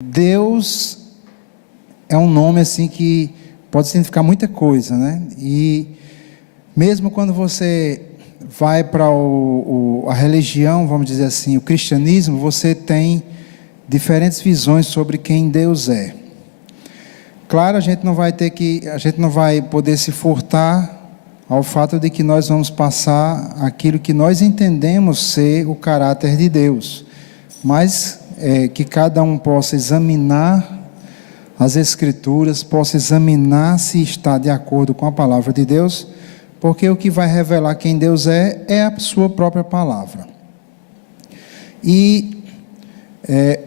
Deus é um nome assim que pode significar muita coisa, né? E mesmo quando você vai para a religião, vamos dizer assim, o cristianismo, você tem diferentes visões sobre quem Deus é. Claro, a gente não vai poder se furtar ao fato de que nós vamos passar aquilo que nós entendemos ser o caráter de Deus, mas que cada um possa examinar as Escrituras, possa examinar se está de acordo com a palavra de Deus, porque o que vai revelar quem Deus é a sua própria palavra. E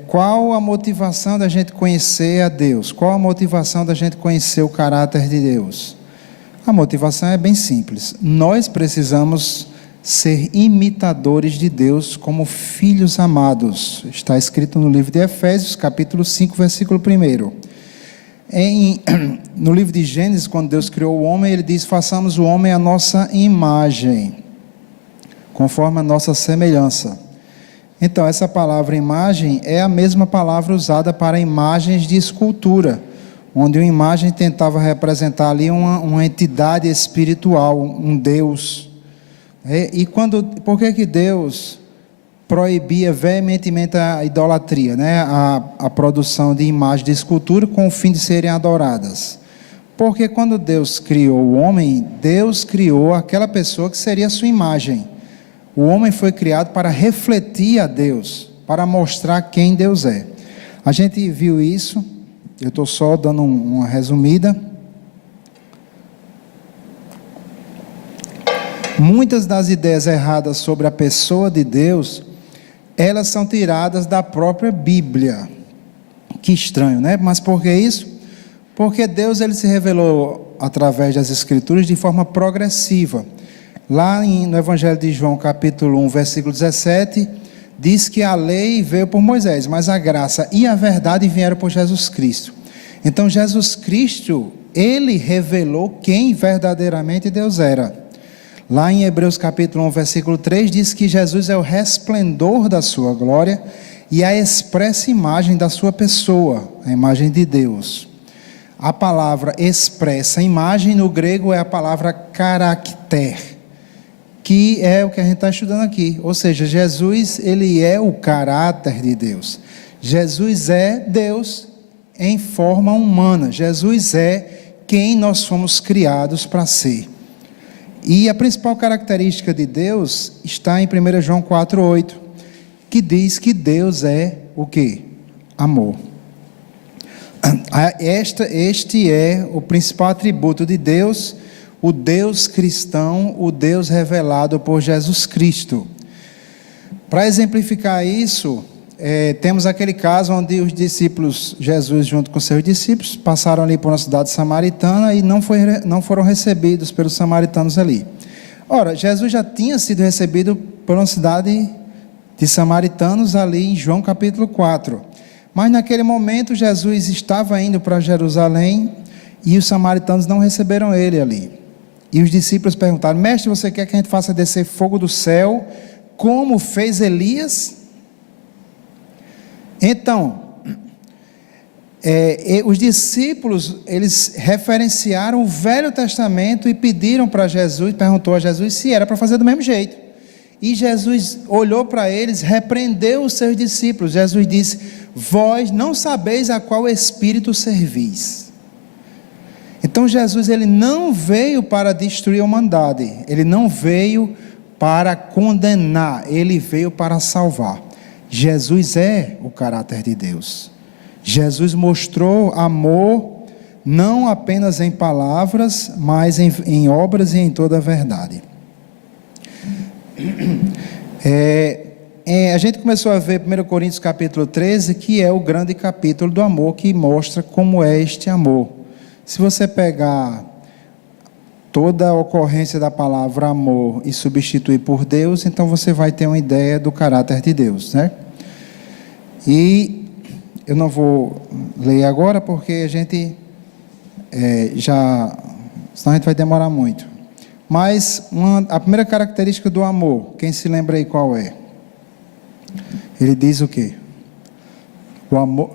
qual a motivação da gente conhecer a Deus? Qual a motivação da gente conhecer o caráter de Deus? A motivação é bem simples. Nós precisamos ser imitadores de Deus como filhos amados. Está escrito no livro de Efésios, capítulo 5, versículo 1. No livro de Gênesis, quando Deus criou o homem, ele diz: façamos o homem à nossa imagem, conforme a nossa semelhança. Então, essa palavra imagem é a mesma palavra usada para imagens de escultura, onde uma imagem tentava representar ali uma entidade espiritual, um Deus. Por que Deus proibia veementemente a idolatria, né? a produção de imagens de escultura com o fim de serem adoradas? Porque quando Deus criou o homem, Deus criou aquela pessoa que seria a sua imagem. O homem foi criado para refletir a Deus, para mostrar quem Deus é. A gente viu isso, eu estou só dando uma resumida. Muitas das ideias erradas sobre a pessoa de Deus, elas são tiradas da própria Bíblia. Que estranho, né? Mas por que isso? Porque Deus ele se revelou através das Escrituras de forma progressiva. Lá no Evangelho de João, capítulo 1, versículo 17, diz que a lei veio por Moisés, mas a graça e a verdade vieram por Jesus Cristo. Então Jesus Cristo, ele revelou quem verdadeiramente Deus era. Lá em Hebreus capítulo 1, versículo 3, diz que Jesus é o resplendor da sua glória e a expressa imagem da sua pessoa, a imagem de Deus. A palavra expressa imagem no grego é a palavra caracter, que é o que a gente está estudando aqui. Ou seja, Jesus, ele é o caráter de Deus. Jesus é Deus em forma humana. Jesus é quem nós fomos criados para ser. E a principal característica de Deus está em 1 João 4,8, que diz que Deus é o quê? Amor. Este é o principal atributo de Deus, o Deus cristão, o Deus revelado por Jesus Cristo. Para exemplificar isso, temos aquele caso onde os discípulos, Jesus junto com seus discípulos, passaram ali por uma cidade samaritana e não foram recebidos pelos samaritanos ali. Ora, Jesus já tinha sido recebido por uma cidade de samaritanos ali em João capítulo 4. Mas naquele momento Jesus estava indo para Jerusalém e os samaritanos não receberam ele ali. E os discípulos perguntaram: mestre, você quer que a gente faça descer fogo do céu, como fez Elias? Então, os discípulos, eles referenciaram o Velho Testamento e pediram para Jesus, perguntou a Jesus se era para fazer do mesmo jeito. E Jesus olhou para eles, repreendeu os seus discípulos. Jesus disse: vós não sabeis a qual espírito servis. Então Jesus, ele não veio para destruir a humanidade, ele não veio para condenar, ele veio para salvar. Jesus é o caráter de Deus. Jesus mostrou amor não apenas em palavras, mas em obras e em toda a verdade. A gente começou a ver 1 Coríntios capítulo 13, que é o grande capítulo do amor, que mostra como é este amor. Se você pegar toda a ocorrência da palavra amor e substituir por Deus, então você vai ter uma ideia do caráter de Deus, né? E eu não vou ler agora porque a gente senão a gente vai demorar muito. Mas a primeira característica do amor, quem se lembra aí qual é? Ele diz o quê? O amor,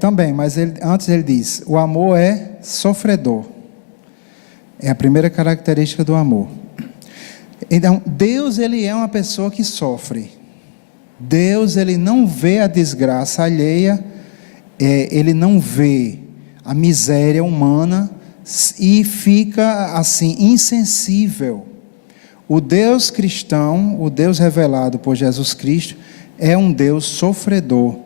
Também, mas antes ele diz, o amor é sofredor. É a primeira característica do amor. Então, Deus, ele é uma pessoa que sofre. Deus, ele não vê a desgraça alheia, ele não vê a miséria humana e fica assim, insensível. O Deus cristão, o Deus revelado por Jesus Cristo, é um Deus sofredor.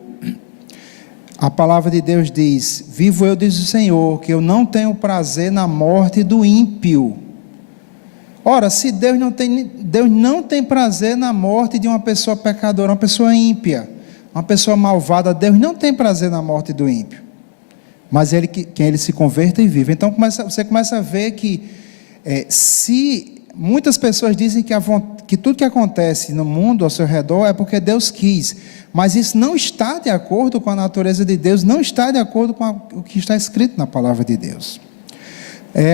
A palavra de Deus diz, vivo eu, diz o Senhor, que eu não tenho prazer na morte do ímpio. Ora, se Deus não tem prazer na morte de uma pessoa pecadora, uma pessoa ímpia, uma pessoa malvada, Deus não tem prazer na morte do ímpio. Mas quem ele se converta e vive. Então você começa a ver que se muitas pessoas dizem que tudo que acontece no mundo ao seu redor é porque Deus quis, mas isso não está de acordo com a natureza de Deus, não está de acordo com o que está escrito na palavra de Deus.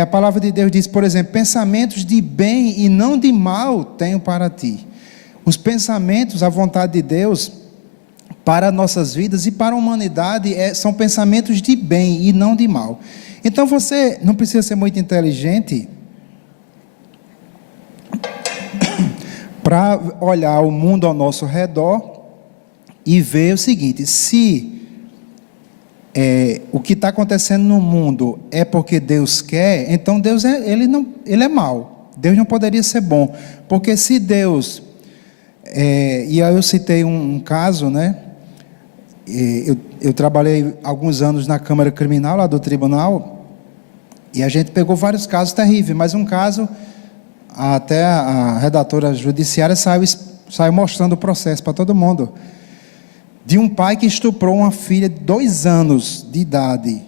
A palavra de Deus diz, por exemplo, pensamentos de bem e não de mal tenho para ti. Os pensamentos, a vontade de Deus para nossas vidas e para a humanidade são pensamentos de bem e não de mal. Então você não precisa ser muito inteligente para olhar o mundo ao nosso redor e ver o seguinte, se o que está acontecendo no mundo é porque Deus quer, então Deus ele é mau, Deus não poderia ser bom, porque se Deus, e aí eu citei um caso, né, eu trabalhei alguns anos na Câmara Criminal lá do tribunal, e a gente pegou vários casos terríveis, mas um caso, até a redatora judiciária saiu mostrando o processo para todo mundo, de um pai que estuprou uma filha de 2 anos de idade.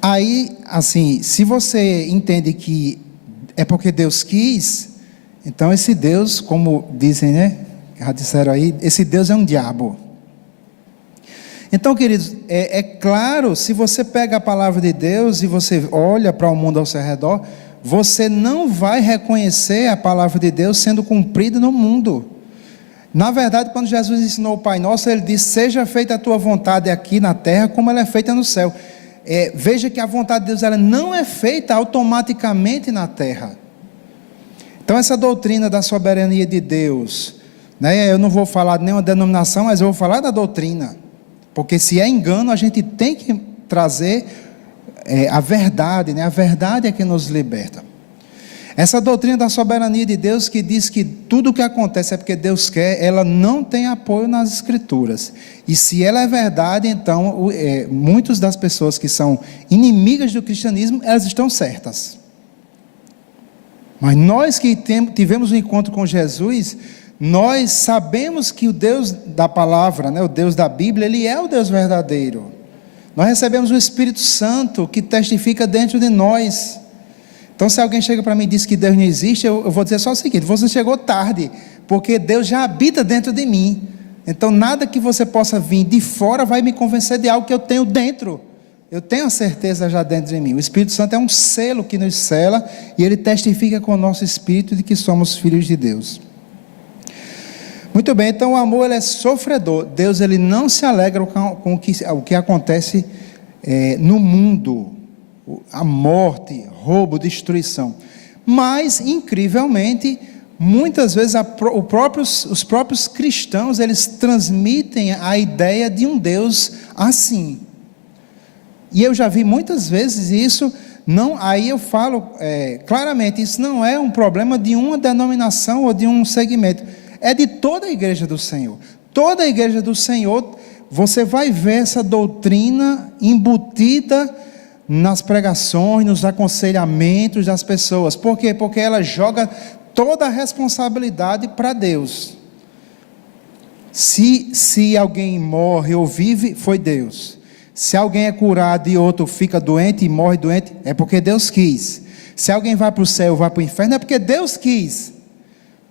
Aí, assim, se você entende que é porque Deus quis, então esse Deus, como dizem, né, já disseram aí, esse Deus é um diabo. Então, queridos, é claro, se você pega a palavra de Deus e você olha para o mundo ao seu redor, você não vai reconhecer a palavra de Deus sendo cumprida no mundo. Na verdade, quando Jesus ensinou o Pai Nosso, ele disse, seja feita a tua vontade aqui na terra, como ela é feita no céu. Veja que a vontade de Deus, ela não é feita automaticamente na terra. Então, essa doutrina da soberania de Deus, né, eu não vou falar de nenhuma denominação, mas eu vou falar da doutrina. Porque se é engano, a gente tem que trazer a verdade, né? A verdade é que nos liberta. Essa doutrina da soberania de Deus, que diz que tudo o que acontece é porque Deus quer, ela não tem apoio nas Escrituras. E se ela é verdade, então muitas das pessoas que são inimigas do cristianismo, elas estão certas. Mas nós que tivemos um encontro com Jesus, nós sabemos que o Deus da palavra, né, o Deus da Bíblia, ele é o Deus verdadeiro. Nós recebemos o Espírito Santo que testifica dentro de nós. Então, se alguém chega para mim e diz que Deus não existe, eu vou dizer só o seguinte, você chegou tarde, porque Deus já habita dentro de mim. Então, nada que você possa vir de fora vai me convencer de algo que eu tenho dentro. Eu tenho a certeza já dentro de mim. O Espírito Santo é um selo que nos sela, e ele testifica com o nosso espírito de que somos filhos de Deus. Muito bem, então o amor ele é sofredor. Deus ele não se alegra com o que acontece no mundo, a morte, roubo, destruição. Mas, incrivelmente, muitas vezes os próprios cristãos, eles transmitem a ideia de um Deus assim. E eu já vi muitas vezes isso, aí eu falo claramente, isso não é um problema de uma denominação ou de um segmento, é de toda a igreja do Senhor. Toda a igreja do Senhor, você vai ver essa doutrina embutida nas pregações, nos aconselhamentos das pessoas. Por quê? Porque ela joga toda a responsabilidade para Deus. Se alguém morre ou vive, foi Deus. Se alguém é curado e outro fica doente e morre doente, é porque Deus quis. Se alguém vai para o céu ou vai para o inferno, é porque Deus quis.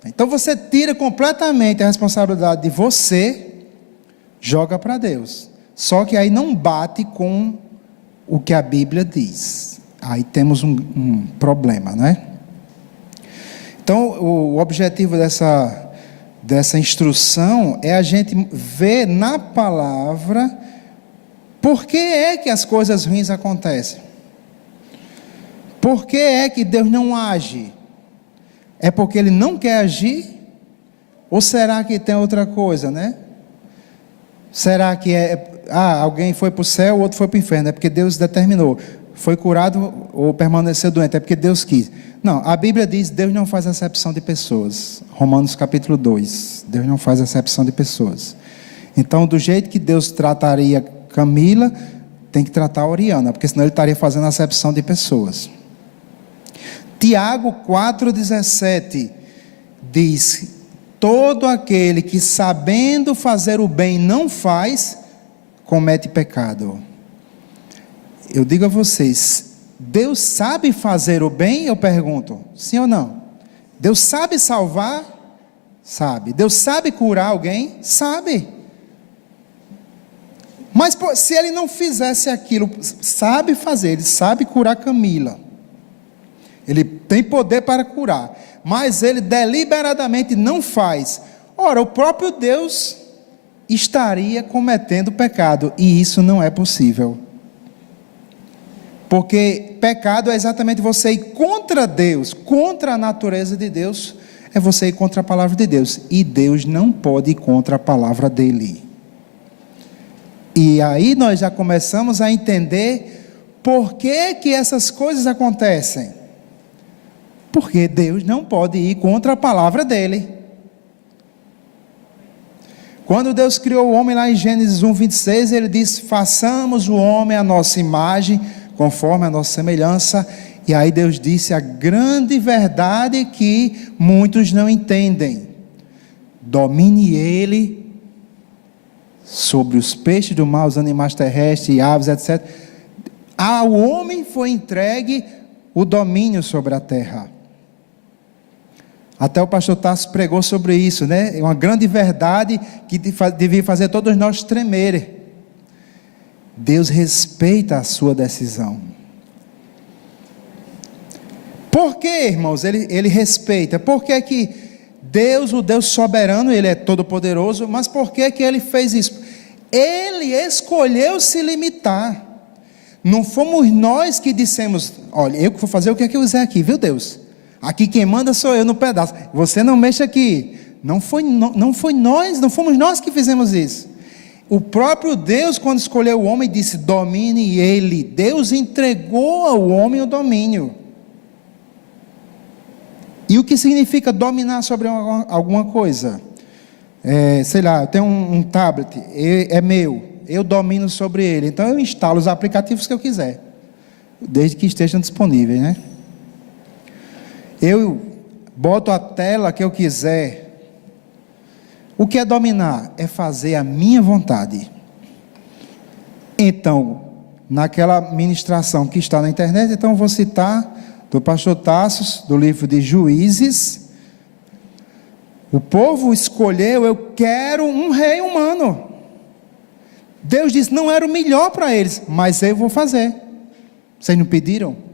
Então você tira completamente a responsabilidade de você, joga para Deus. Só que aí não bate com o que a Bíblia diz. Aí temos um problema, né? Então o objetivo dessa instrução é a gente ver na palavra por que é que as coisas ruins acontecem. Por que é que Deus não age? É porque Ele não quer agir? Ou será que tem outra coisa, né? Será que alguém foi para o céu, o outro foi para o inferno? É porque Deus determinou. Foi curado ou permaneceu doente? É porque Deus quis. Não, a Bíblia diz: Deus não faz acepção de pessoas. Romanos capítulo 2. Deus não faz acepção de pessoas. Então, do jeito que Deus trataria Camila, tem que tratar a Oriana, porque senão Ele estaria fazendo acepção de pessoas. Tiago 4,17 diz: todo aquele que sabendo fazer o bem não faz, comete pecado. Eu digo a vocês, Deus sabe fazer o bem? Eu pergunto, sim ou não? Deus sabe salvar? Sabe. Deus sabe curar alguém? Sabe. Mas se Ele não fizesse aquilo, sabe fazer, Ele sabe curar Camila. Ele tem poder para curar, mas Ele deliberadamente não faz. Ora, o próprio Deus estaria cometendo pecado, e isso não é possível. Porque pecado é exatamente você ir contra Deus, contra a natureza de Deus, é você ir contra a palavra de Deus, e Deus não pode ir contra a palavra dEle. E aí nós já começamos a entender por que essas coisas acontecem. Porque Deus não pode ir contra a palavra dEle. Quando Deus criou o homem lá em Gênesis 1:26, Ele diz: façamos o homem à nossa imagem, conforme a nossa semelhança. E aí Deus disse a grande verdade que muitos não entendem: domine ele sobre os peixes do mar, os animais terrestres, aves, etc. Ao homem foi entregue o domínio sobre a terra. Até o pastor Tasso pregou sobre isso, né? É uma grande verdade que devia fazer todos nós tremerem. Deus respeita a sua decisão. Por que, irmãos, ele respeita? Por que que Deus, o Deus soberano, Ele é todo poderoso, mas por que que Ele fez isso? Ele escolheu se limitar. Não fomos nós que dissemos: olha, eu que vou fazer o que é que eu quiser aqui, viu Deus? Aqui quem manda sou eu no pedaço, você não mexe aqui. Não fomos nós que fizemos isso. O próprio Deus, quando escolheu o homem, disse: domine ele. Deus entregou ao homem o domínio. E o que significa dominar sobre alguma coisa? Sei lá, eu tenho um tablet, é meu, eu domino sobre ele, então eu instalo os aplicativos que eu quiser, desde que estejam disponíveis, né? Eu boto a tela que eu quiser. O que é dominar? É fazer a minha vontade. Então, naquela ministração que está na internet, então eu vou citar do pastor Tassos, do livro de Juízes. O povo escolheu: eu quero um rei humano. Deus disse: não era o melhor para eles, mas eu vou fazer. Vocês não pediram?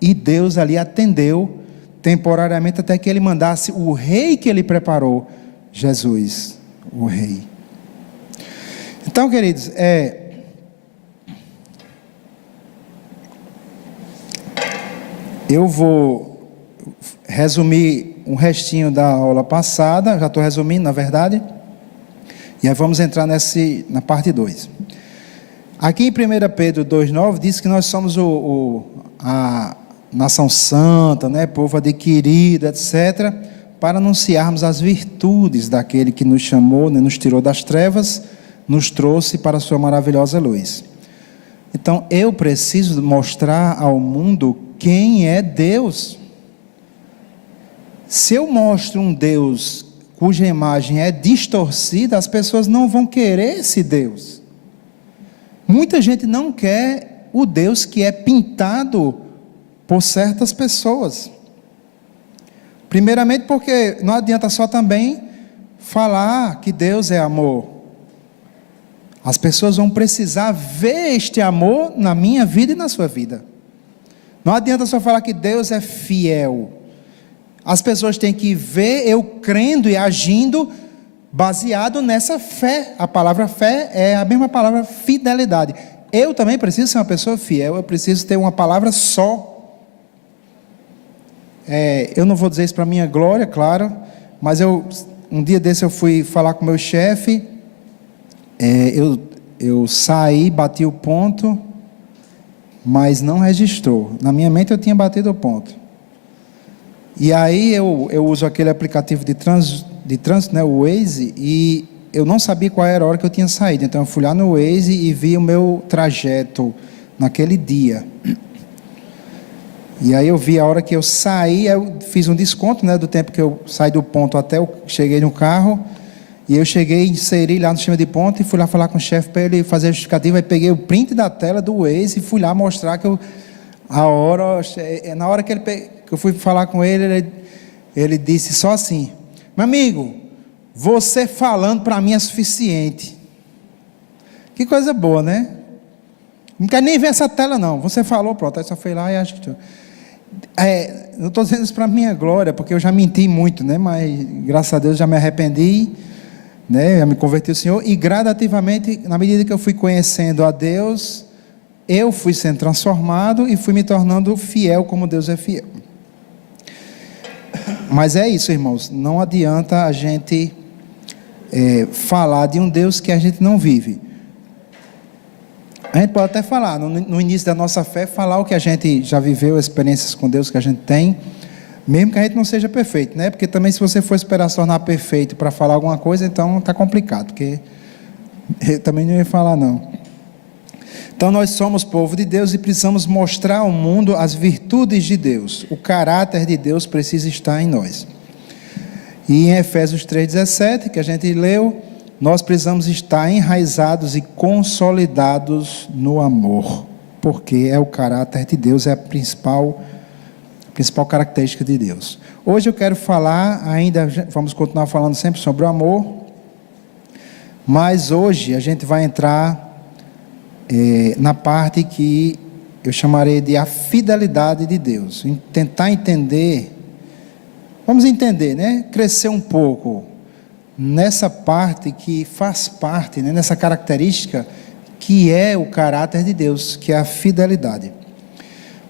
E Deus ali atendeu temporariamente até que Ele mandasse o rei que Ele preparou, Jesus, o rei. Então, queridos, eu vou resumir um restinho da aula passada, já estou resumindo, na verdade, e aí vamos entrar na parte 2. Aqui em 1 Pedro 2,9 diz que nós somos a nação santa, né, povo adquirido, etc., para anunciarmos as virtudes daquele que nos chamou, né, nos tirou das trevas, nos trouxe para a sua maravilhosa luz. Então, eu preciso mostrar ao mundo quem é Deus. Se eu mostro um Deus cuja imagem é distorcida, as pessoas não vão querer esse Deus. Muita gente não quer o Deus que é pintado por certas pessoas. Primeiramente porque não adianta só também falar que Deus é amor. As pessoas vão precisar ver este amor na minha vida e na sua vida. Não adianta só falar que Deus é fiel. As pessoas têm que ver eu crendo e agindo baseado nessa fé. A palavra fé é a mesma palavra fidelidade. Eu também preciso ser uma pessoa fiel, eu preciso ter uma palavra só. Eu não vou dizer isso para minha glória, claro, mas um dia desse eu fui falar com o meu chefe, eu saí, bati o ponto, mas não registrou. Na minha mente eu tinha batido o ponto. E aí eu uso aquele aplicativo de trânsito, né, o Waze, e eu não sabia qual era a hora que eu tinha saído. Então eu fui lá no Waze e vi o meu trajeto naquele dia. E aí eu vi a hora que eu saí, eu fiz um desconto, né, do tempo que eu saí do ponto até eu cheguei no carro. E eu cheguei, inseri lá no sistema de ponto e fui lá falar com o chefe para ele fazer a justificativa. Aí peguei o print da tela do Waze e fui lá mostrar que na hora que eu fui falar com ele disse só assim: meu amigo, você falando para mim é suficiente. Que coisa boa, né? Não quer nem ver essa tela não, você falou, pronto. Aí só foi lá e acho que... não estou dizendo isso para minha glória, porque eu já menti muito, né? Mas graças a Deus já me arrependi, né? Já me converti ao Senhor, e gradativamente, na medida que eu fui conhecendo a Deus, eu fui sendo transformado e fui me tornando fiel como Deus é fiel. Mas é isso, irmãos, não adianta a gente falar de um Deus que a gente não vive. A gente pode até falar, no início da nossa fé, falar o que a gente já viveu, experiências com Deus que a gente tem, mesmo que a gente não seja perfeito, né? Porque também se você for esperar se tornar perfeito para falar alguma coisa, então está complicado, porque eu também não ia falar não. Então nós somos povo de Deus e precisamos mostrar ao mundo as virtudes de Deus. O caráter de Deus precisa estar em nós. E em Efésios 3,17, que a gente leu, nós precisamos estar enraizados e consolidados no amor, porque é o caráter de Deus, é a principal característica de Deus. Hoje eu quero falar, ainda vamos continuar falando sempre sobre o amor, mas hoje a gente vai entrar na parte que eu chamarei de a fidelidade de Deus, tentar entender, vamos entender, né? Crescer um pouco nessa parte que faz parte, né? Nessa característica que é o caráter de Deus, que é a fidelidade.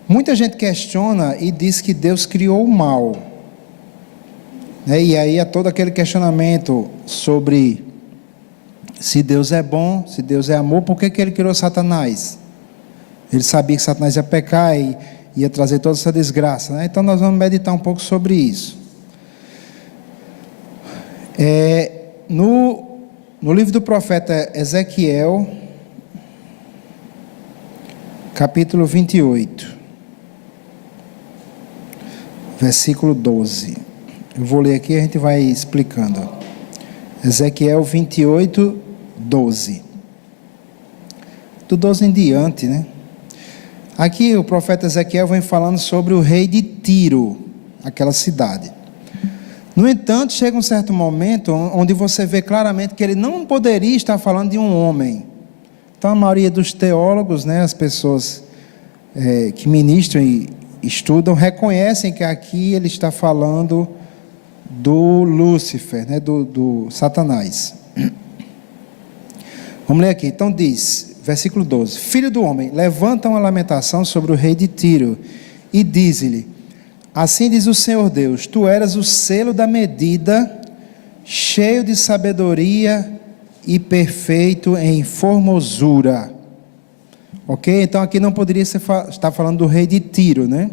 Muita gente questiona e diz que Deus criou o mal, né? E aí há todo aquele questionamento sobre se Deus é bom, se Deus é amor, por que ele criou Satanás? Ele sabia que Satanás ia pecar e ia trazer toda essa desgraça, né? Então nós vamos meditar um pouco sobre isso. No livro do profeta Ezequiel, capítulo 28, versículo 12. Eu vou ler aqui e a gente vai explicando. Ezequiel 28, 12. Do 12 em diante, né? Aqui o profeta Ezequiel vem falando sobre o rei de Tiro, aquela cidade. No entanto, chega um certo momento onde você vê claramente que ele não poderia estar falando de um homem. Então a maioria dos teólogos, né, as pessoas que ministram e estudam, reconhecem que aqui ele está falando do Lúcifer, né, do Satanás. Vamos ler aqui. Então diz, versículo 12: Filho do homem, levanta uma lamentação sobre o rei de Tiro e diz-lhe: assim diz o Senhor Deus, tu eras o selo da medida, cheio de sabedoria e perfeito em formosura. Ok? Então aqui não poderia estar falando do rei de Tiro, né?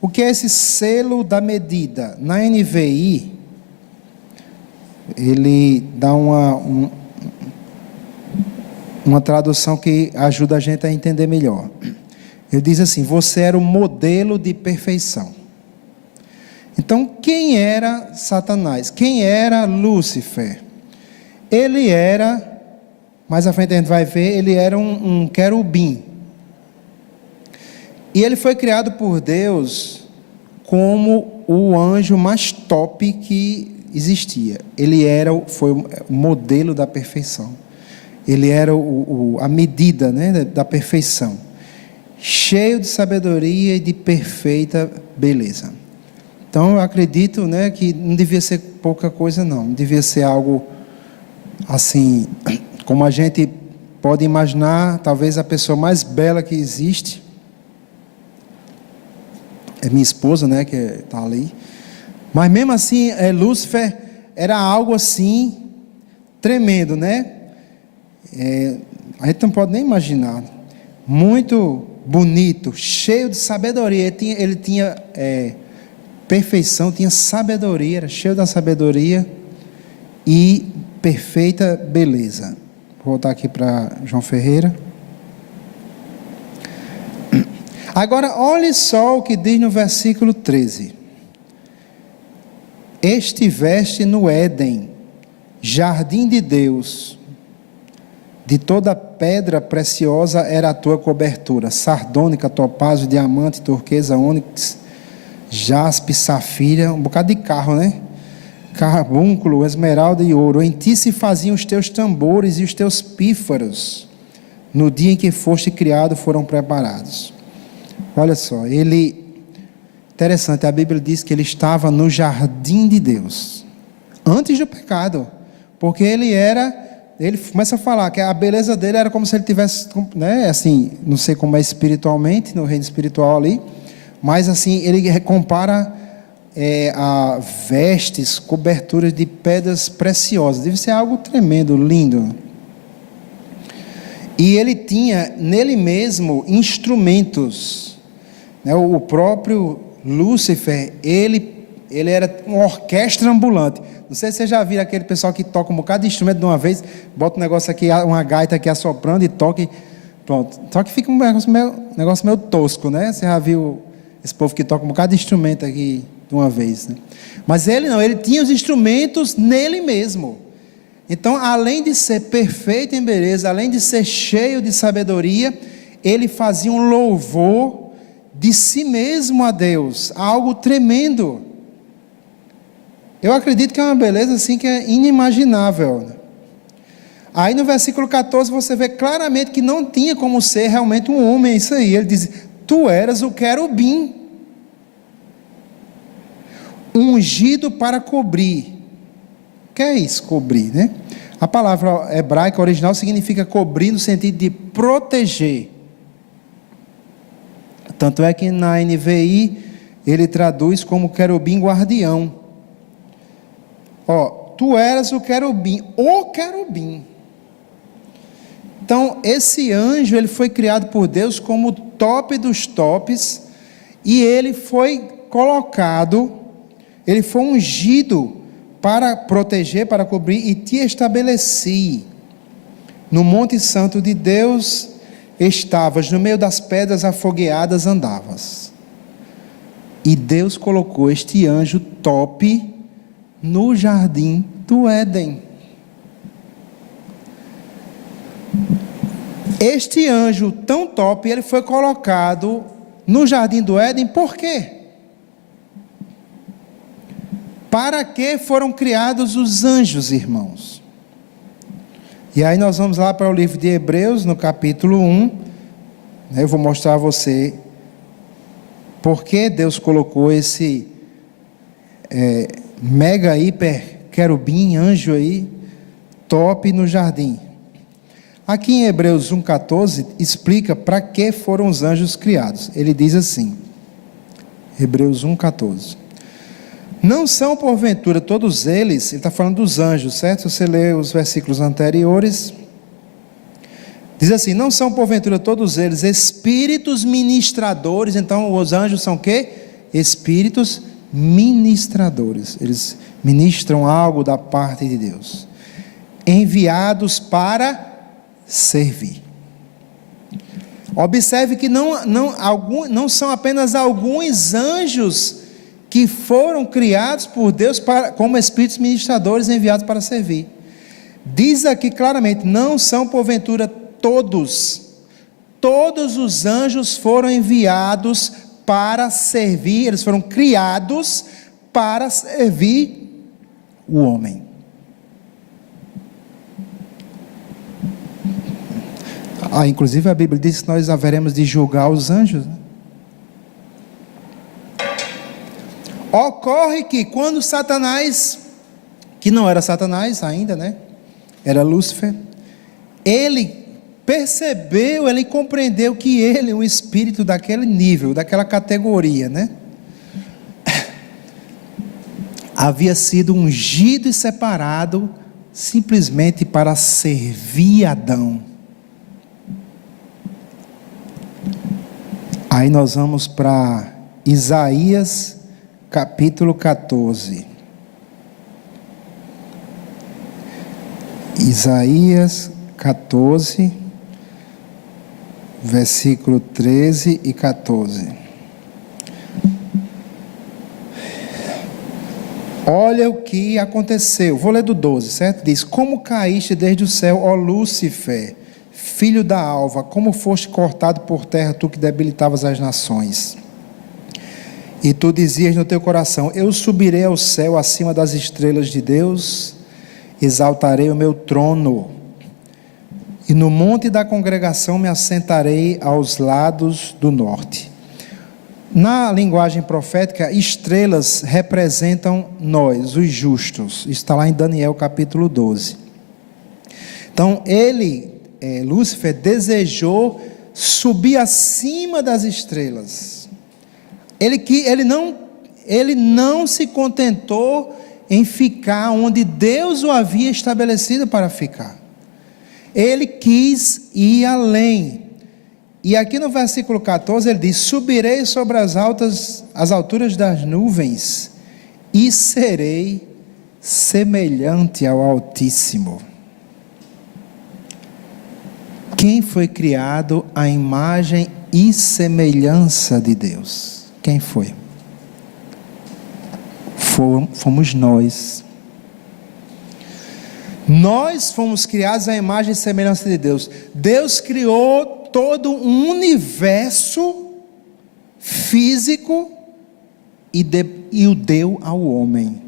O que é esse selo da medida? Na NVI, ele dá uma tradução que ajuda a gente a entender melhor. Ele diz assim: você era o modelo de perfeição. Então, quem era Satanás? Quem era Lúcifer? Ele era, mais à frente a gente vai ver, ele era um querubim. E ele foi criado por Deus como o anjo mais top que existia. Ele foi o modelo da perfeição. Ele era a medida, né, da perfeição. Cheio de sabedoria e de perfeita beleza. Então eu acredito, né, que não devia ser pouca coisa não, devia ser algo assim, como a gente pode imaginar, talvez a pessoa mais bela que existe, é minha esposa, né, que está ali, mas mesmo assim, Lúcifer era algo assim, tremendo, né, a gente não pode nem imaginar, muito bonito, cheio de sabedoria, ele tinha perfeição, tinha sabedoria, era cheio da sabedoria e perfeita beleza. Vou voltar aqui para João Ferreira. Agora, olhe só o que diz no versículo 13. Estiveste no Éden, jardim de Deus, de toda pedra preciosa era a tua cobertura, sardônica, topázio, diamante, turquesa, ônix, jaspe, safira, um bocado de carro, né? Carbúnculo, esmeralda e ouro. Em ti se faziam os teus tambores e os teus pífaros. No dia em que foste criado foram preparados. Olha só, interessante, a Bíblia diz que ele estava no jardim de Deus, antes do pecado, porque ele começa a falar que a beleza dele era como se ele tivesse, né, assim, não sei como é espiritualmente, no reino espiritual ali, mas assim, ele compara a vestes, coberturas de pedras preciosas, deve ser algo tremendo, lindo. E ele tinha nele mesmo instrumentos, né? O próprio Lúcifer, ele era uma orquestra ambulante. Não sei se você já viu aquele pessoal que toca um bocado de instrumento de uma vez, bota um negócio aqui, uma gaita aqui assoprando e toca, e pronto. Só que fica um negócio meio tosco, né? Você já viu esse povo que toca um bocado de instrumento aqui de uma vez, né? Mas ele não, ele tinha os instrumentos nele mesmo. Então, além de ser perfeito em beleza, além de ser cheio de sabedoria, ele fazia um louvor de si mesmo a Deus, algo tremendo. Eu acredito que é uma beleza assim que é inimaginável. Aí no versículo 14 você vê claramente que não tinha como ser realmente um homem, isso aí. Ele diz: tu eras o querubim, ungido para cobrir. O que é isso, cobrir, né? A palavra hebraica original significa cobrir no sentido de proteger. Tanto é que na NVI ele traduz como querubim guardião. Tu eras o querubim. Então esse anjo, ele foi criado por Deus como o top dos tops, e ele foi colocado, ele foi ungido para proteger, para cobrir, e te estabeleci no Monte Santo de Deus. Estavas no meio das pedras afogueadas, andavas. E Deus colocou este anjo top no jardim do Éden. Este anjo tão top, ele foi colocado no jardim do Éden, por quê? Para que foram criados os anjos, irmãos? E aí nós vamos lá para o livro de Hebreus, no capítulo 1, eu vou mostrar a você por que Deus colocou esse mega hiper querubim, anjo aí, top no jardim. Aqui em Hebreus 1,14 explica para que foram os anjos criados. Ele diz assim, Hebreus 1,14: não são porventura todos eles, ele está falando dos anjos, certo? Se você lê os versículos anteriores, diz assim: não são porventura todos eles espíritos ministradores. Então os anjos são o quê? Espíritos ministradores, eles ministram algo da parte de Deus, enviados para servir. Observe que não são apenas alguns anjos que foram criados por Deus como espíritos ministradores enviados para servir. Diz aqui claramente: não são porventura todos os anjos foram enviados para servir, eles foram criados para servir o homem. Inclusive a Bíblia diz que nós haveremos de julgar os anjos, né? Ocorre que quando Satanás, que não era Satanás ainda, né? Era Lúcifer, ele percebeu, ele compreendeu que ele, um espírito daquele nível, daquela categoria, né? Havia sido ungido e separado simplesmente para servir Adão. Aí nós vamos para Isaías capítulo 14. Isaías 14, versículo 13 e 14. Olha o que aconteceu, vou ler do 12, certo? Diz: como caíste desde o céu, ó Lúcifer, filho da alva, como foste cortado por terra, tu que debilitavas as nações. E tu dizias no teu coração: eu subirei ao céu acima das estrelas de Deus, exaltarei o meu trono, e no monte da congregação me assentarei aos lados do norte. Na linguagem profética, estrelas representam nós, os justos. Está lá em Daniel capítulo 12. Então, Lúcifer, desejou subir acima das estrelas. Ele não se contentou em ficar onde Deus o havia estabelecido para ficar. Ele quis ir além. E aqui no versículo 14 ele diz: subirei sobre as alturas das nuvens e serei semelhante ao Altíssimo. Quem foi criado à imagem e semelhança de Deus? Quem foi? Fomos nós. Nós fomos criados à imagem e semelhança de Deus. Deus criou todo um universo físico e o deu ao homem.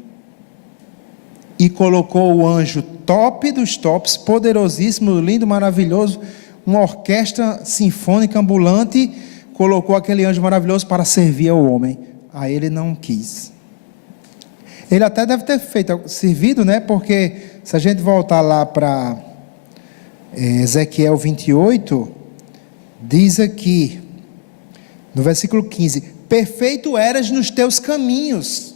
E colocou o anjo top dos tops, poderosíssimo, lindo, maravilhoso, uma orquestra sinfônica ambulante, colocou aquele anjo maravilhoso para servir ao homem. Aí ele não quis. Ele até deve ter servido, né? Porque se a gente voltar lá para Ezequiel 28, diz aqui, no versículo 15: perfeito eras nos teus caminhos.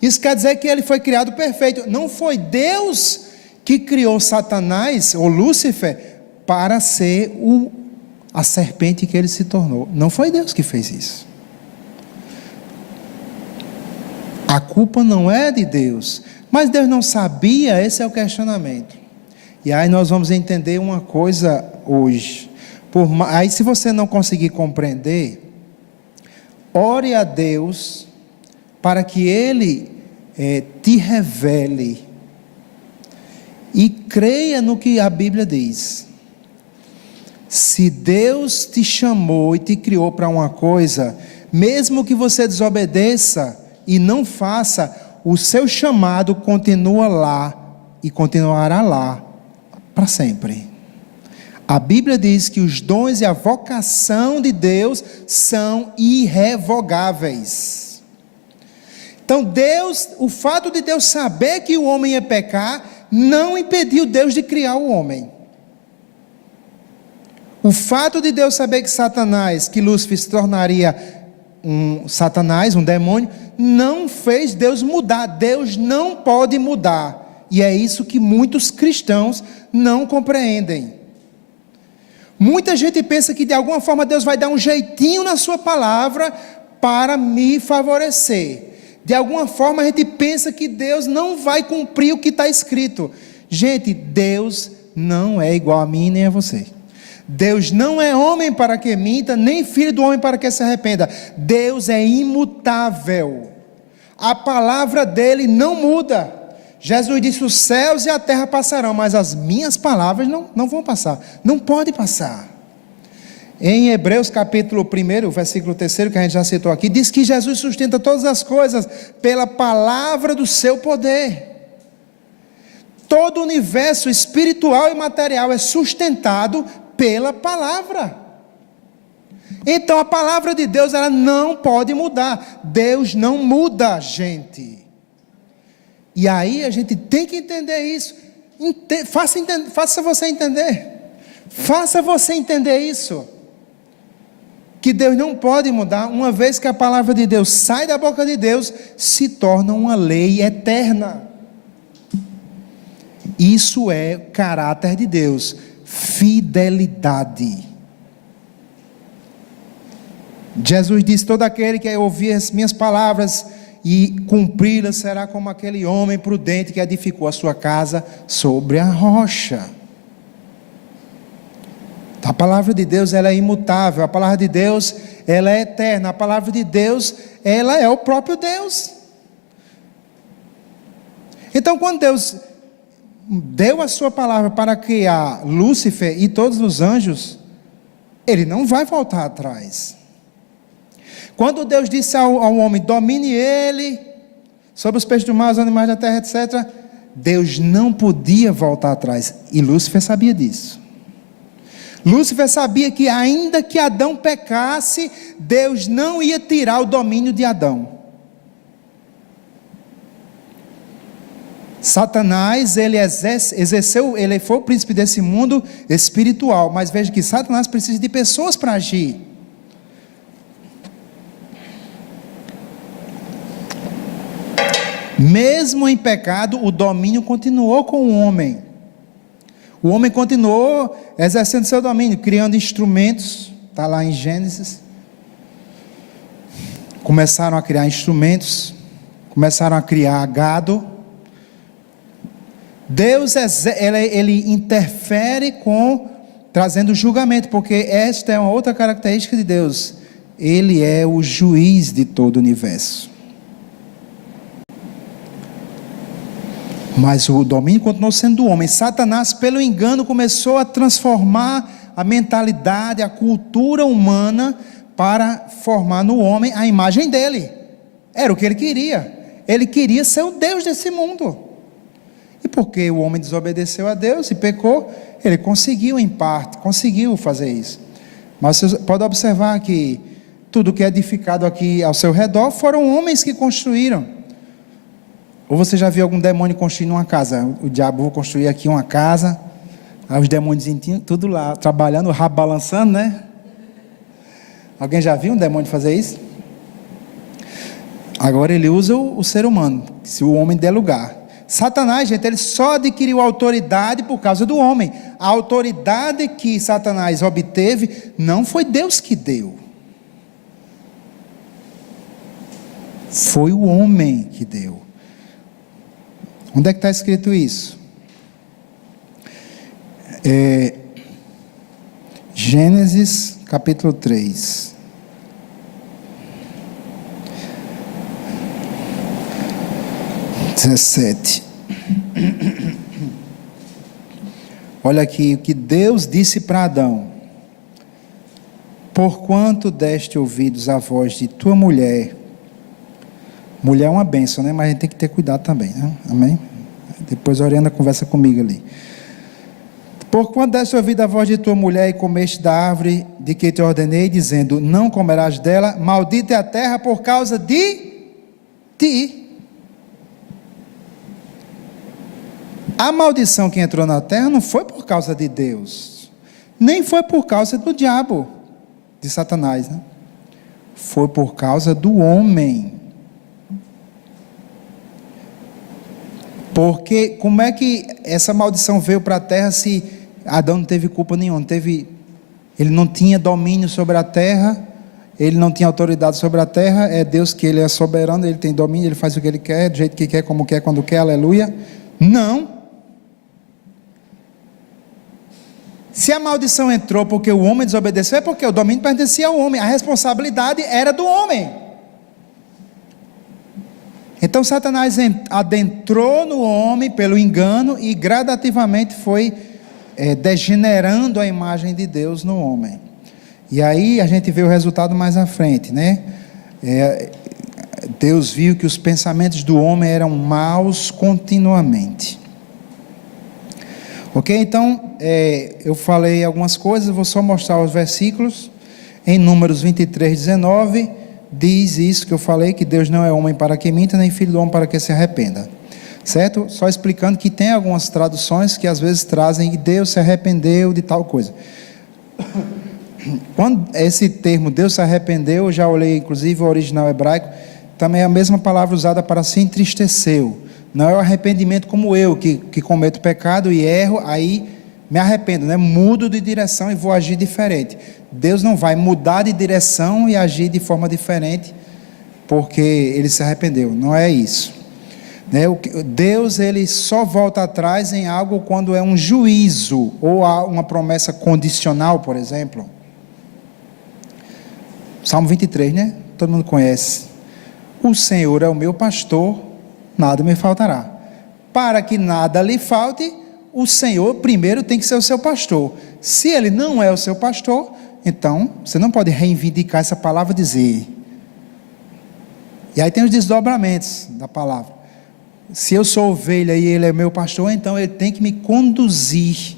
Isso quer dizer que ele foi criado perfeito. Não foi Deus que criou Satanás, ou Lúcifer, para ser a serpente que ele se tornou. Não foi Deus que fez isso. A culpa não é de Deus, mas Deus não sabia. Esse é o questionamento. E aí nós vamos entender uma coisa hoje. Aí se você não conseguir compreender, ore a Deus para que Ele te revele e creia no que a Bíblia diz. Se Deus te chamou e te criou para uma coisa, mesmo que você desobedeça e não faça, o seu chamado continua lá e continuará lá para sempre. A Bíblia diz que os dons e a vocação de Deus são irrevogáveis. Então o fato de Deus saber que o homem ia pecar, não impediu Deus de criar o homem. O fato de Deus saber que Lúcifer se tornaria um demônio, não fez Deus mudar. Deus não pode mudar. E é isso que muitos cristãos não compreendem. Muita gente pensa que de alguma forma Deus vai dar um jeitinho na sua palavra para me favorecer. De alguma forma a gente pensa que Deus não vai cumprir o que está escrito. Gente, Deus não é igual a mim nem a você. Deus não é homem para que minta, nem filho do homem para que se arrependa. Deus é imutável. A palavra dele não muda. Jesus disse: os céus e a terra passarão, mas as minhas palavras não vão passar. Não pode passar. Em Hebreus capítulo 1, versículo 3, que a gente já citou aqui, diz que Jesus sustenta todas as coisas pela palavra do seu poder. Todo o universo espiritual e material é sustentado pela palavra. Então a palavra de Deus, ela não pode mudar. Deus não muda, gente. E aí a gente tem que entender isso. Faça você entender. Faça você entender isso. Que Deus não pode mudar, uma vez que a palavra de Deus sai da boca de Deus, se torna uma lei eterna. Isso é caráter de Deus, fidelidade. Jesus disse: todo aquele que ouvir as minhas palavras e cumpri-las será como aquele homem prudente que edificou a sua casa sobre a rocha. A palavra de Deus, ela é imutável, a palavra de Deus, ela é eterna, a palavra de Deus, ela é o próprio Deus. Então, quando Deus deu a sua palavra para criar Lúcifer e todos os anjos, Ele não vai voltar atrás. Quando Deus disse ao homem: domine ele sobre os peixes do mar, os animais da terra, etc., Deus não podia voltar atrás, e Lúcifer sabia disso. Lúcifer sabia que ainda que Adão pecasse, Deus não ia tirar o domínio de Adão. Satanás, ele foi o príncipe desse mundo espiritual, mas veja que Satanás precisa de pessoas para agir. Mesmo em pecado, o domínio continuou com o homem. O homem continuou exercendo seu domínio, criando instrumentos, está lá em Gênesis. Começaram a criar instrumentos, começaram a criar gado. Deus, ele interfere trazendo julgamento, porque esta é uma outra característica de Deus. Ele é o juiz de todo o universo. Mas o domínio continuou sendo do homem. Satanás, pelo engano, começou a transformar a mentalidade, a cultura humana, para formar no homem a imagem dele. Era o que ele queria. Ele queria ser o Deus desse mundo. E porque o homem desobedeceu a Deus e pecou, ele conseguiu em parte, conseguiu fazer isso. Mas você pode observar que tudo que é edificado aqui ao seu redor foram homens que construíram. Ou você já viu algum demônio construindo uma casa? O diabo vai construir aqui uma casa, aí os demônios tudo lá, trabalhando, o rabo balançando, né? Alguém já viu um demônio fazer isso? Agora ele usa o ser humano, se o homem der lugar. Satanás, gente, ele só adquiriu autoridade por causa do homem. A autoridade que Satanás obteve, não foi Deus que deu. Foi o homem que deu. Onde é que está escrito isso? Gênesis capítulo 3. Olha aqui o que Deus disse para Adão: porquanto deste ouvidos à voz de tua mulher. Mulher é uma bênção, né? Mas a gente tem que ter cuidado também, né? Amém? Depois a Oriana conversa comigo ali. Porquanto deste ouvido à voz de tua mulher e comeste da árvore de que te ordenei, dizendo: não comerás dela, maldita é a terra por causa de ti. A maldição que entrou na terra não foi por causa de Deus, nem foi por causa do diabo, de Satanás, né? Foi por causa do homem. Porque como é que essa maldição veio para a terra se Adão não teve culpa nenhuma? Ele não tinha domínio sobre a terra, ele não tinha autoridade sobre a terra. É Deus que ele é soberano, ele tem domínio, ele faz o que ele quer, do jeito que quer, como quer, quando quer, aleluia. Não. Se a maldição entrou porque o homem desobedeceu, é porque o domínio pertencia ao homem, a responsabilidade era do homem. Então Satanás adentrou no homem pelo engano e gradativamente foi degenerando a imagem de Deus no homem. E aí a gente vê o resultado mais à frente, né? Deus viu que os pensamentos do homem eram maus continuamente. Ok? Então, eu falei algumas coisas, vou só mostrar os versículos. Em Números 23, 19, diz isso que eu falei, que Deus não é homem para que minta, nem filho do homem para que se arrependa. Certo? Só explicando que tem algumas traduções que às vezes trazem que Deus se arrependeu de tal coisa. Quando esse termo Deus se arrependeu, eu já olhei inclusive o original hebraico, também é a mesma palavra usada para se entristeceu. Não é o arrependimento como eu, que cometo pecado e erro, aí me arrependo, né? Mudo de direção e vou agir diferente. Deus não vai mudar de direção e agir de forma diferente, porque Ele se arrependeu, não é isso. Deus, Ele só volta atrás em algo quando é um juízo, ou há uma promessa condicional, por exemplo. Salmo 23, né? Todo mundo conhece. O Senhor é o meu pastor, nada me faltará. Para que nada lhe falte, o Senhor primeiro tem que ser o seu pastor. Se Ele não é o seu pastor, então você não pode reivindicar essa palavra e dizer. E aí tem os desdobramentos da palavra. Se eu sou ovelha e Ele é meu pastor, então Ele tem que me conduzir.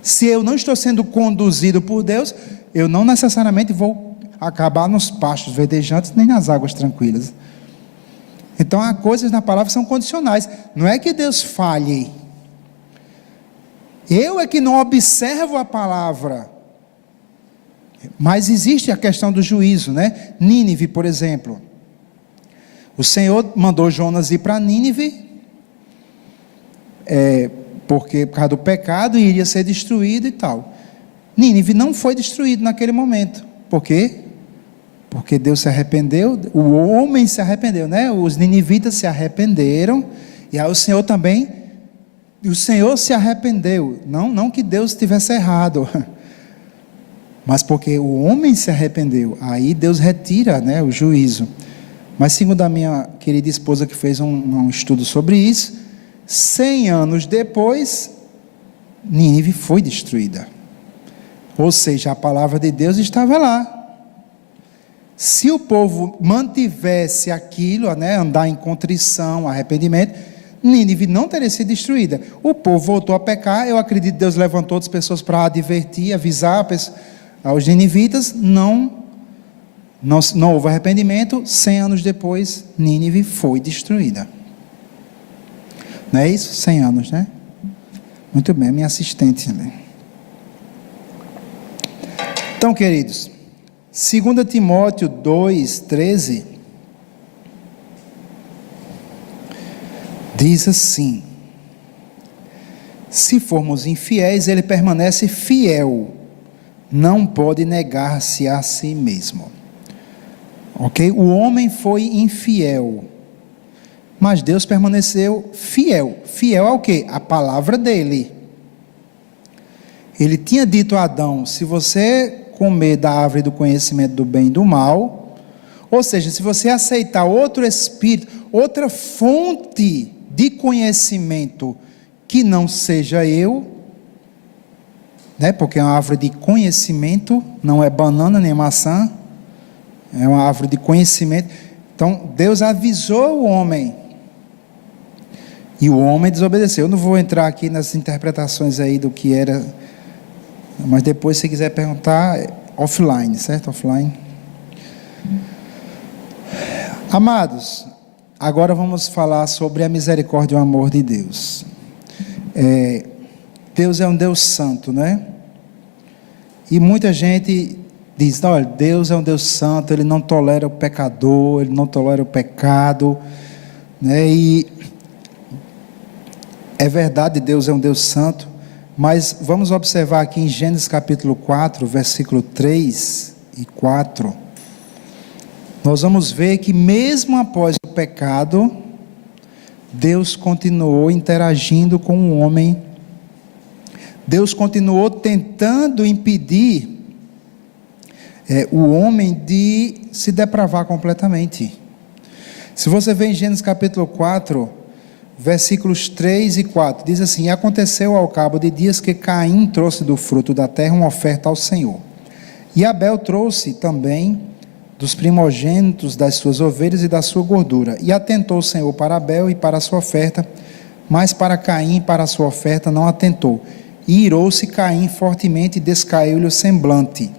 Se eu não estou sendo conduzido por Deus, eu não necessariamente vou acabar nos pastos verdejantes, nem nas águas tranquilas. Então, há coisas na palavra que são condicionais. Não é que Deus falhe. Eu é que não observo a palavra. Mas existe a questão do juízo, né? Nínive, por exemplo. O Senhor mandou Jonas ir para Nínive, porque por causa do pecado iria ser destruído e tal. Nínive não foi destruído naquele momento. Por quê? Porque Deus se arrependeu, o homem se arrependeu, né? Os ninivitas se arrependeram, e aí o Senhor também, o Senhor se arrependeu, não que Deus estivesse errado, mas porque o homem se arrependeu, aí Deus retira, né, o juízo. Mas segundo a minha querida esposa que fez um estudo sobre isso, 100 anos depois, Nínive foi destruída. Ou seja, a palavra de Deus estava lá. Se o povo mantivesse aquilo, né, andar em contrição, arrependimento, Nínive não teria sido destruída. O povo voltou a pecar, eu acredito que Deus levantou outras pessoas para advertir, avisar aos ninivitas, não houve arrependimento. 100 anos depois, Nínive foi destruída. Não é isso? 100 anos, né? Muito bem, minha assistente. Né? Então, queridos, 2 Timóteo 2,13, diz assim: se formos infiéis, Ele permanece fiel, não pode negar-se a si mesmo. Ok? O homem foi infiel, mas Deus permaneceu fiel. Fiel ao quê? A palavra dele. Ele tinha dito a Adão: se você comer da árvore do conhecimento do bem e do mal, ou seja, se você aceitar outro espírito, outra fonte de conhecimento que não seja eu, né? Porque é uma árvore de conhecimento, não é banana nem maçã, é uma árvore de conhecimento. Então Deus avisou o homem e o homem desobedeceu. Eu não vou entrar aqui nas interpretações aí do que era, mas depois, se quiser perguntar, offline, certo? Offline. Amados, agora vamos falar sobre a misericórdia e o amor de Deus. Deus é um Deus santo, né? E muita gente diz: olha, Deus é um Deus santo, Ele não tolera o pecador, Ele não tolera o pecado, né? E é verdade, Deus é um Deus santo. Mas vamos observar aqui em Gênesis capítulo 4, versículo 3 e 4. Nós vamos ver que mesmo após o pecado, Deus continuou interagindo com o homem. Deus continuou tentando impedir o homem de se depravar completamente. Se você vê em Gênesis capítulo 4, versículos 3 e 4, diz assim: e aconteceu ao cabo de dias que Caim trouxe do fruto da terra uma oferta ao Senhor, e Abel trouxe também dos primogênitos das suas ovelhas e da sua gordura, e atentou o Senhor para Abel e para a sua oferta, mas para Caim e para a sua oferta não atentou, e irou-se Caim fortemente e descaiu-lhe o semblante.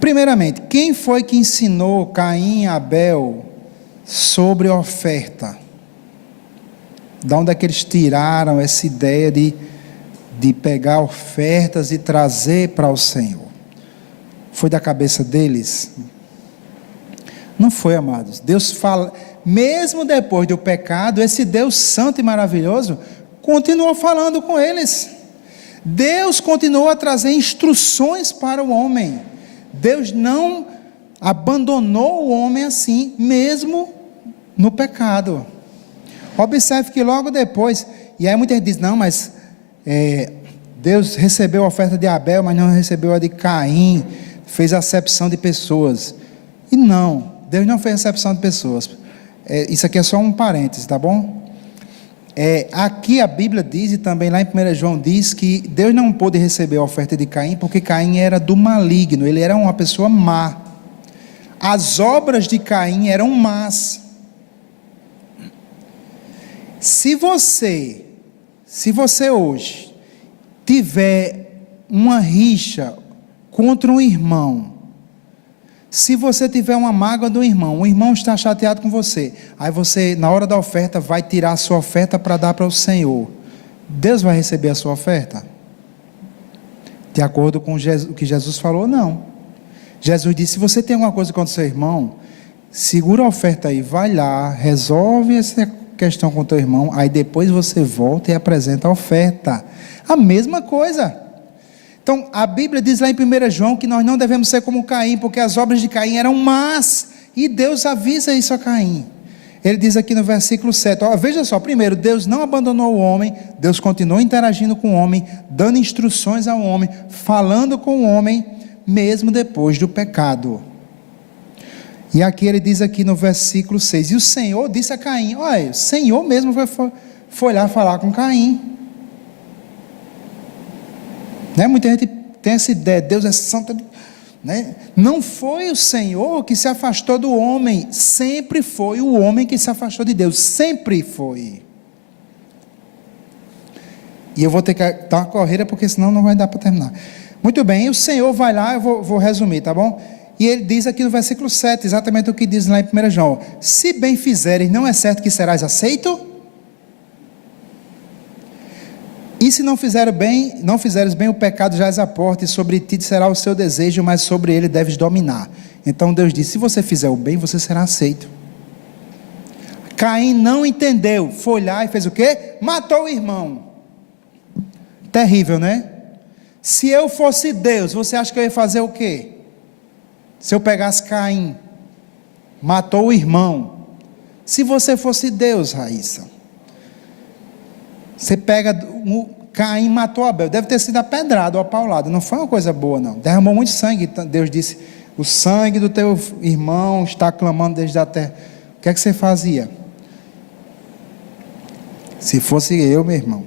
Primeiramente, quem foi que ensinou Caim e Abel sobre oferta? De onde é que eles tiraram essa ideia de pegar ofertas e trazer para o Senhor? Foi da cabeça deles? Não foi, amados. Deus fala, mesmo depois do pecado, esse Deus santo e maravilhoso continuou falando com eles. Deus continuou a trazer instruções para o homem. Deus não abandonou o homem assim, mesmo no pecado. Observe que logo depois, e aí muita gente diz, não, mas Deus recebeu a oferta de Abel, mas não recebeu a de Caim, fez acepção de pessoas. E não, Deus não fez acepção de pessoas. Isso aqui é só um parêntese, tá bom? Aqui a Bíblia diz, e também lá em 1 João diz, que Deus não pôde receber a oferta de Caim, porque Caim era do maligno, ele era uma pessoa má. As obras de Caim eram más. Se você hoje tiver uma rixa contra um irmão, se você tiver uma mágoa do irmão, o irmão está chateado com você, aí você, na hora da oferta, vai tirar a sua oferta para dar para o Senhor, Deus vai receber a sua oferta? De acordo com o que Jesus falou, não. Jesus disse, se você tem alguma coisa contra o seu irmão, segura a oferta aí, vai lá, resolve essa questão com o teu irmão, aí depois você volta e apresenta a oferta. A mesma coisa. Então, a Bíblia diz lá em 1 João que nós não devemos ser como Caim, porque as obras de Caim eram más, e Deus avisa isso a Caim. Ele diz aqui no versículo 7, veja só, primeiro, Deus não abandonou o homem, Deus continuou interagindo com o homem, dando instruções ao homem, falando com o homem, mesmo depois do pecado. E aqui ele diz aqui no versículo 6, e o Senhor disse a Caim, olha, o Senhor mesmo foi lá falar com Caim. Né? Muita gente tem essa ideia, Deus é santo, né? Não foi o Senhor que se afastou do homem, sempre foi o homem que se afastou de Deus, sempre foi. E eu vou ter que dar uma corrida, porque senão não vai dar para terminar. Muito bem, o Senhor vai lá, eu vou resumir, tá bom? E ele diz aqui no versículo 7, exatamente o que diz lá em 1 João, se bem fizeres, não é certo que serás aceito? E se não fizeres bem, o pecado jaz à porta, e sobre ti será o seu desejo, mas sobre ele deves dominar. Então Deus disse, se você fizer o bem, você será aceito. Caim não entendeu, foi lá e fez o quê? Matou o irmão. Terrível, né? Se eu fosse Deus, você acha que eu ia fazer o quê? Se eu pegasse Caim, matou o irmão. Se você fosse Deus, Raíssa, você pega, Caim matou Abel, deve ter sido apedrado ou apaulado, não foi uma coisa boa não, derramou muito sangue, Deus disse, o sangue do teu irmão está clamando desde a terra, o que é que você fazia? Se fosse eu, meu irmão,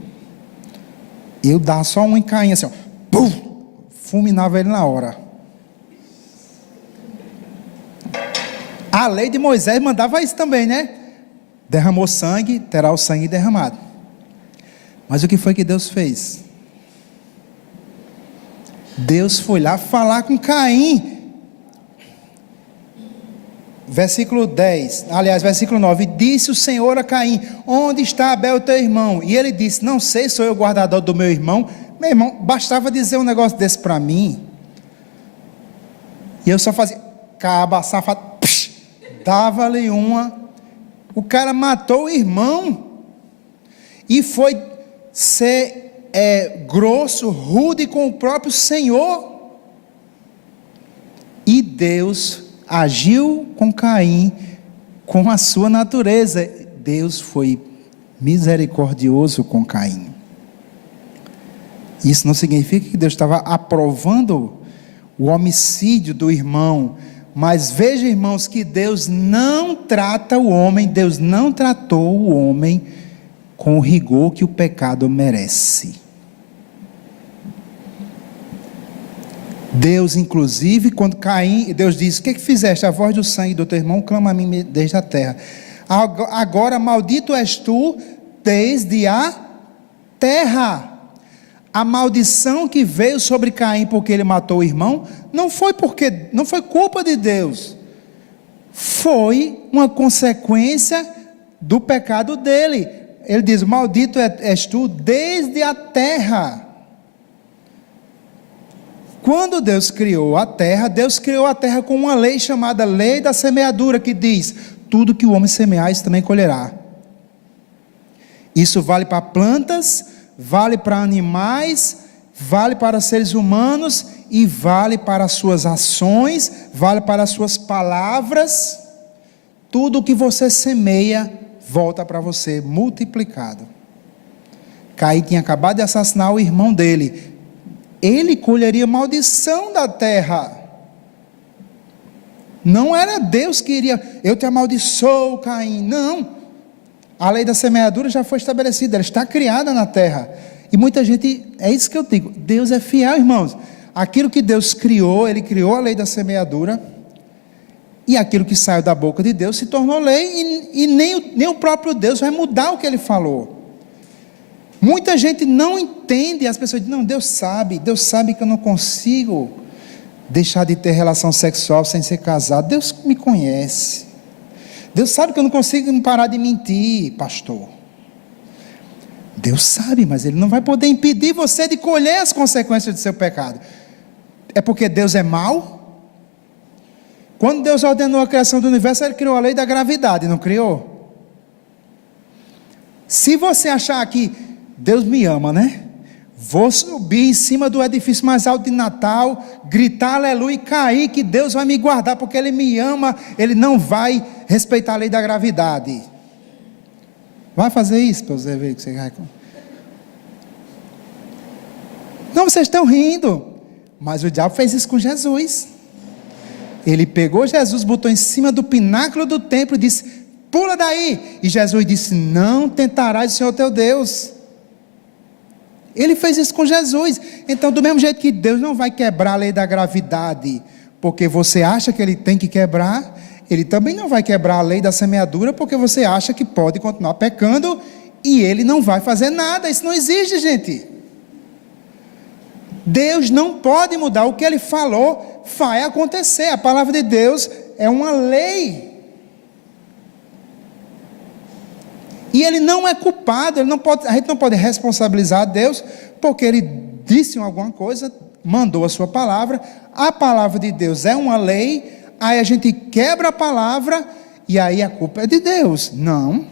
eu dava só um em Caim, assim, pum, fulminava ele na hora. A lei de Moisés mandava isso também, né? Derramou sangue, terá o sangue derramado. Mas o que foi que Deus fez? Deus foi lá falar com Caim. Versículo 10, aliás, versículo 9, disse o Senhor a Caim, onde está Abel teu irmão? E ele disse, não sei, sou eu o guardador do meu irmão. Meu irmão, bastava dizer um negócio desse para mim, e eu só fazia, caba, safado, dava-lhe uma, o cara matou o irmão, e foi ser grosso, rude com o próprio Senhor, e Deus agiu com Caim, com a sua natureza, Deus foi misericordioso com Caim. Isso não significa que Deus estava aprovando o homicídio do irmão, mas veja, irmãos, que Deus não trata o homem, Deus não tratou o homem com o rigor que o pecado merece. Deus, inclusive, quando Caim, Deus diz, o que fizeste? A voz do sangue do teu irmão clama a mim desde a terra. Agora maldito és tu desde a terra. a maldição que veio sobre Caim porque ele matou o irmão, não foi culpa de Deus, foi uma consequência do pecado dele. Ele diz: maldito és tu desde a terra. Quando Deus criou a terra com uma lei chamada lei da semeadura, que diz: tudo que o homem semear, isso também colherá. Isso vale para plantas, vale para animais, vale para seres humanos e vale para as suas ações, vale para as suas palavras. Tudo que você semeia volta para você multiplicado. Caim tinha acabado de assassinar o irmão dele. Ele colheria maldição da terra. Não era Deus que iria: eu te amaldiçoo, Caim. Não. A lei da semeadura já foi estabelecida, ela está criada na terra. E muita gente, é isso que eu digo, Deus é fiel, irmãos. Aquilo que Deus criou, Ele criou a lei da semeadura, e aquilo que saiu da boca de Deus se tornou lei, e nem o próprio Deus vai mudar o que Ele falou. Muita gente não entende, as pessoas dizem: não, Deus sabe que eu não consigo deixar de ter relação sexual sem ser casado. Deus me conhece. Deus sabe que eu não consigo parar de mentir, pastor. Deus sabe, mas Ele não vai poder impedir você de colher as consequências do seu pecado. É porque Deus é mau? Quando Deus ordenou a criação do universo, Ele criou a lei da gravidade, não criou? Se você achar que Deus me ama, né? Vou subir em cima do edifício mais alto de Natal, gritar aleluia e cair, que Deus vai me guardar, porque Ele me ama, Ele não vai respeitar a lei da gravidade. Vai fazer isso para você ver que você vai. Não, vocês estão rindo, mas o diabo fez isso com Jesus. Ele pegou Jesus, botou em cima do pináculo do templo e disse: pula daí. E Jesus disse: não tentarás o Senhor teu Deus. Ele fez isso com Jesus. Então, do mesmo jeito que Deus não vai quebrar a lei da gravidade porque você acha que Ele tem que quebrar, Ele também não vai quebrar a lei da semeadura porque você acha que pode continuar pecando, e Ele não vai fazer nada. Isso não existe, gente. Deus não pode mudar. O que Ele falou vai acontecer. A palavra de Deus é uma lei. E Ele não é culpado, a gente não pode responsabilizar Deus, porque Ele disse alguma coisa, mandou a sua palavra, a palavra de Deus é uma lei, aí a gente quebra a palavra, e aí a culpa é de Deus. Não.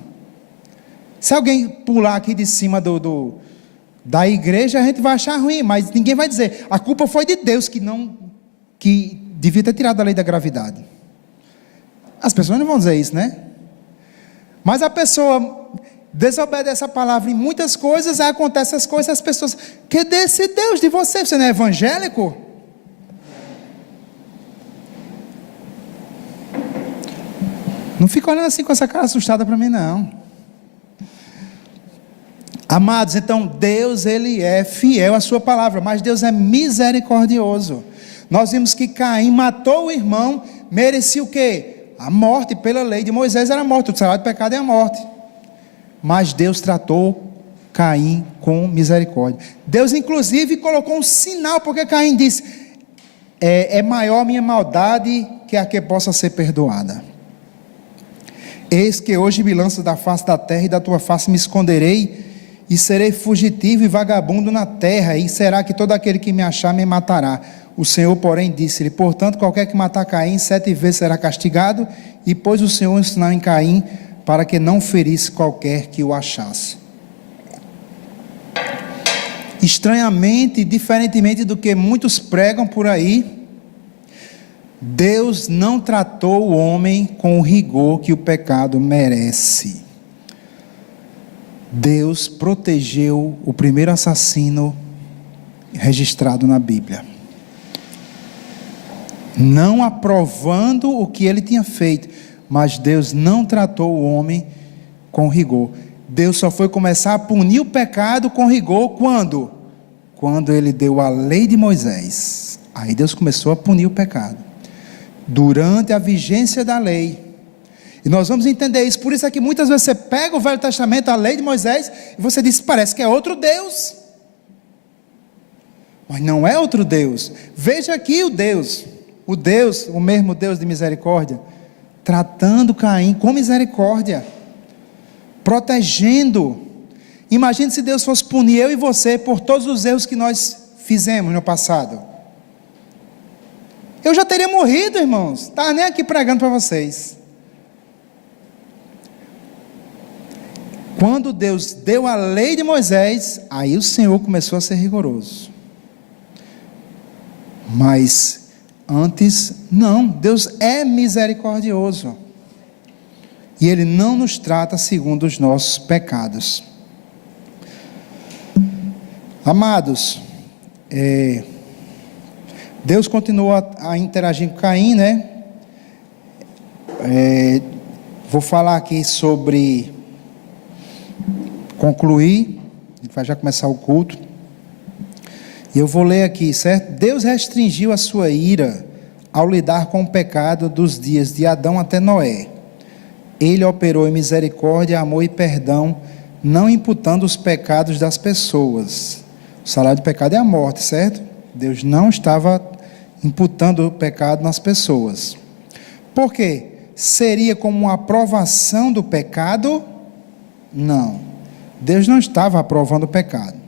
Se alguém pular aqui de cima da igreja, a gente vai achar ruim, mas ninguém vai dizer: a culpa foi de Deus, que devia ter tirado a lei da gravidade. As pessoas não vão dizer isso, né? Mas a pessoa desobedece a palavra em muitas coisas, aí acontecem as coisas, as pessoas: que desse Deus de você? Você não é evangélico? Não fica olhando assim com essa cara assustada para mim, não. Amados, então Deus, Ele é fiel à sua palavra, mas Deus é misericordioso. Nós vimos que Caim matou o irmão, merecia o quê? A morte. Pela lei de Moisés era a morte, o salário do pecado é a morte. Mas Deus tratou Caim com misericórdia. Deus inclusive colocou um sinal, porque Caim disse: é maior a minha maldade que a que possa ser perdoada. Eis que hoje me lanço da face da terra, e da tua face me esconderei, e serei fugitivo e vagabundo na terra, e será que todo aquele que me achar me matará. O Senhor, porém, disse-lhe: portanto, qualquer que matar Caim 7 vezes será castigado. E pôs o Senhor um sinal em Caim, para que não ferisse qualquer que o achasse. Estranhamente, diferentemente do que muitos pregam por aí, Deus não tratou o homem com o rigor que o pecado merece. Deus protegeu o primeiro assassino registrado na Bíblia, não aprovando o que ele tinha feito, mas Deus não tratou o homem com rigor. Deus só foi começar a punir o pecado com rigor quando? Quando Ele deu a lei de Moisés. Aí Deus começou a punir o pecado, durante a vigência da lei. E nós vamos entender isso. Por isso é que muitas vezes você pega o Velho Testamento, a lei de Moisés, e você diz: parece que é outro Deus. Mas não é outro Deus. Veja aqui o mesmo Deus de misericórdia, tratando Caim com misericórdia, protegendo. Imagine se Deus fosse punir eu e você por todos os erros que nós fizemos no passado. Eu já teria morrido, irmãos. Estava nem aqui pregando para vocês. Quando Deus deu a lei de Moisés, aí o Senhor começou a ser rigoroso. Mas antes, não. Deus é misericordioso. E Ele não nos trata segundo os nossos pecados. Amados, Deus continuou a interagir com Caim, né? Vou falar aqui sobre... concluir, a gente vai já começar o culto, e eu vou ler aqui, certo? Deus restringiu a sua ira ao lidar com o pecado dos dias de Adão até Noé. Ele operou em misericórdia, amor e perdão, não imputando os pecados das pessoas. O salário do pecado é a morte, certo? Deus não estava imputando o pecado nas pessoas. Por quê? Seria como uma aprovação do pecado? Não. Deus não estava aprovando o pecado.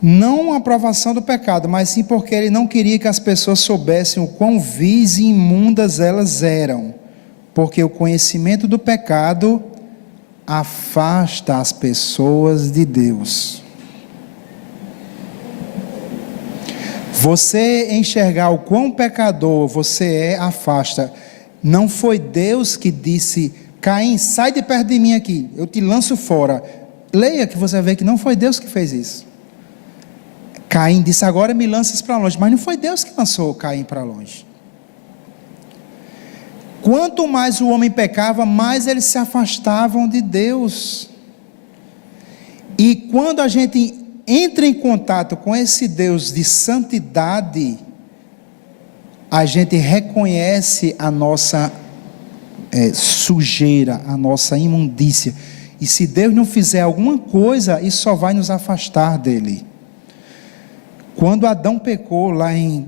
Não a aprovação do pecado, mas sim porque Ele não queria que as pessoas soubessem o quão vis e imundas elas eram. Porque o conhecimento do pecado afasta as pessoas de Deus. Você enxergar o quão pecador você é, afasta. Não foi Deus que disse: Caim, sai de perto de mim aqui, eu te lanço fora. Leia que você vai ver que não foi Deus que fez isso. Caim disse: agora me lanças para longe. Mas não foi Deus que lançou Caim para longe. Quanto mais o homem pecava, mais eles se afastavam de Deus. E quando a gente entra em contato com esse Deus de santidade, a gente reconhece a nossa sujeira, a nossa imundícia. E se Deus não fizer alguma coisa, isso só vai nos afastar dele. Quando Adão pecou, lá em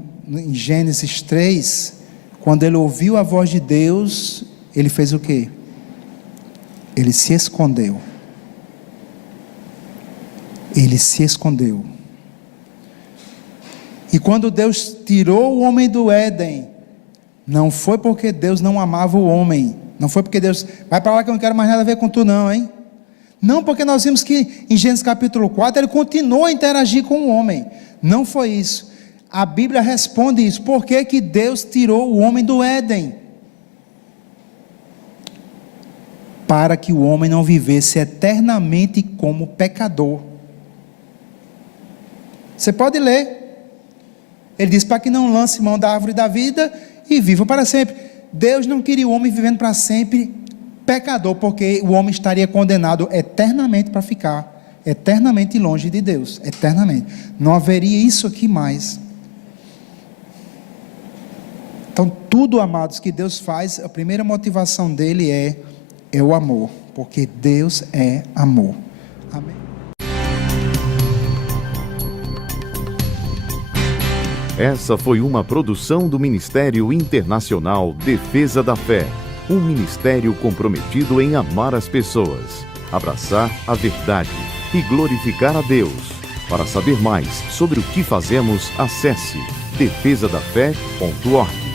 Gênesis 3, quando ele ouviu a voz de Deus, ele fez o quê? Ele se escondeu. Ele se escondeu. E quando Deus tirou o homem do Éden, não foi porque Deus não amava o homem, não foi porque Deus, vai para lá que eu não quero mais nada a ver com tu não, hein? Não, porque nós vimos que em Gênesis capítulo 4, ele continuou a interagir com o homem. Não foi isso. A Bíblia responde isso. Por que que Deus tirou o homem do Éden? Para que o homem não vivesse eternamente como pecador. Você pode ler. Ele diz: para que não lance mão da árvore da vida e viva para sempre. Deus não queria o homem vivendo para sempre pecador, porque o homem estaria condenado eternamente para ficar eternamente longe de Deus, eternamente. Não haveria isso aqui mais. Então, tudo, amados, que Deus faz, a primeira motivação dele é o amor, porque Deus é amor. Amém. Essa foi uma produção do Ministério Internacional Defesa da Fé, um ministério comprometido em amar as pessoas, abraçar a verdade e glorificar a Deus. Para saber mais sobre o que fazemos, acesse defesadafé.org.